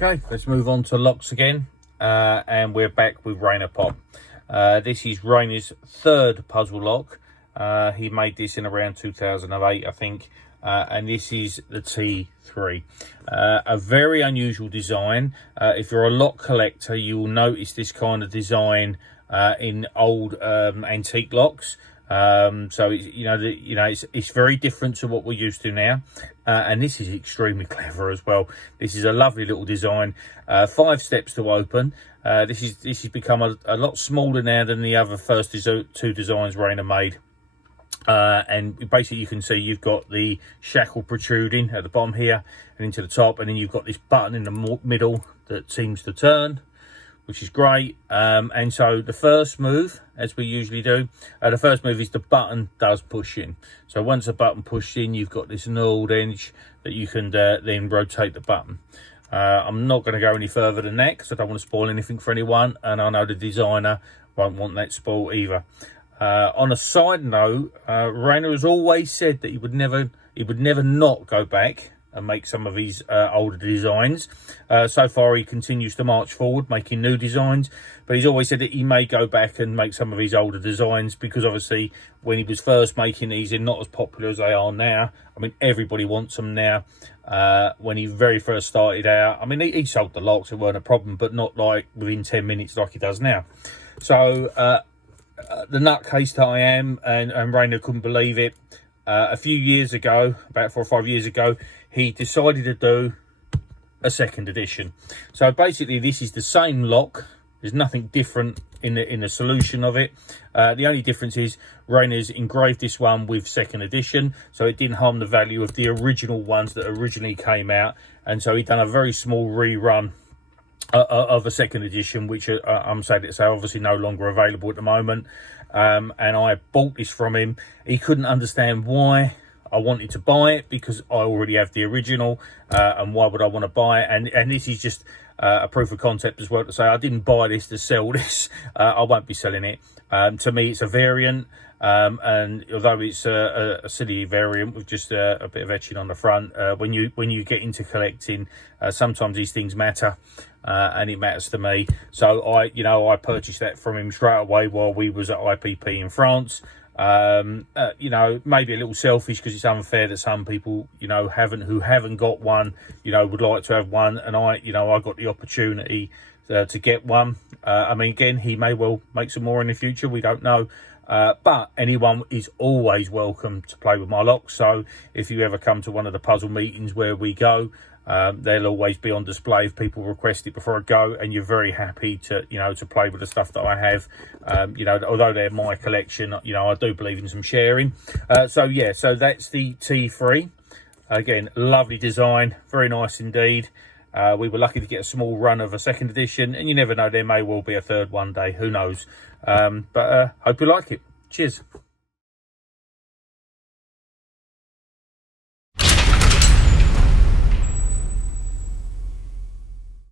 Okay, let's move on to locks again, and we're back with Rainer Popp. This is Rainer's third puzzle lock. He made this in around 2008, I think, and this is the T3. A very unusual design. If you're a lock collector, you will notice this kind of design in old antique locks. So it's very different to what we're used to now, and this is extremely clever as well. This is a lovely little design. 5 steps to open. This has become a lot smaller now than the other first two designs Rainer made. And basically you can see you've got the shackle protruding at the bottom here and into the top, and then you've got this button in the middle that seems to turn, which is great. And so the first move, as we usually do, the first move is the button does push in. So once the button pushed in, you've got this knurled edge that you can then rotate the button. I'm not going to go any further than that because I don't want to spoil anything for anyone, and I know the designer won't want that spoiled either. On a side note, Rainer has always said that he would never not go back and make some of his older designs. So far he continues to march forward making new designs, but he's always said that he may go back and make some of his older designs, because obviously when he was first making these, they're not as popular as they are now. I mean, everybody wants them now. When he very first started out, I mean, he sold the locks, it weren't a problem, but not like within 10 minutes like he does now. So the nutcase that I am, and Rainer couldn't believe it, a few years ago, about 4 or 5 years ago, he decided to do a second edition. So basically this is the same lock. There's nothing different in the solution of it. The only difference is Rainer's engraved this one with second edition, so it didn't harm the value of the original ones that originally came out. And so he done a very small rerun of a second edition, which I'm sad to say obviously no longer available at the moment. And I bought this from him. He couldn't understand why I wanted to buy it, because I already have the original, and why would I want to buy it? And this is just a proof of concept as well, to say I didn't buy this to sell this. I won't be selling it. To me it's a variant, and although it's a silly variant with just a bit of etching on the front, when you get into collecting, sometimes these things matter, and it matters to me. So I purchased that from him straight away while we was at IPP in France. Maybe a little selfish, because it's unfair that some people who haven't got one would like to have one, and I got the opportunity to get one. I mean, again, he may well make some more in the future, we don't know, but anyone is always welcome to play with my locks. So if you ever come to one of the puzzle meetings where we go, they'll always be on display if people request it before I go, and you're very happy to to play with the stuff that I have. Although they're my collection, I do believe in some sharing. So that's the T3. Again, lovely design, very nice indeed. We were lucky to get a small run of a second edition, and you never know, there may well be a third one day, who knows. But hope you like it. Cheers.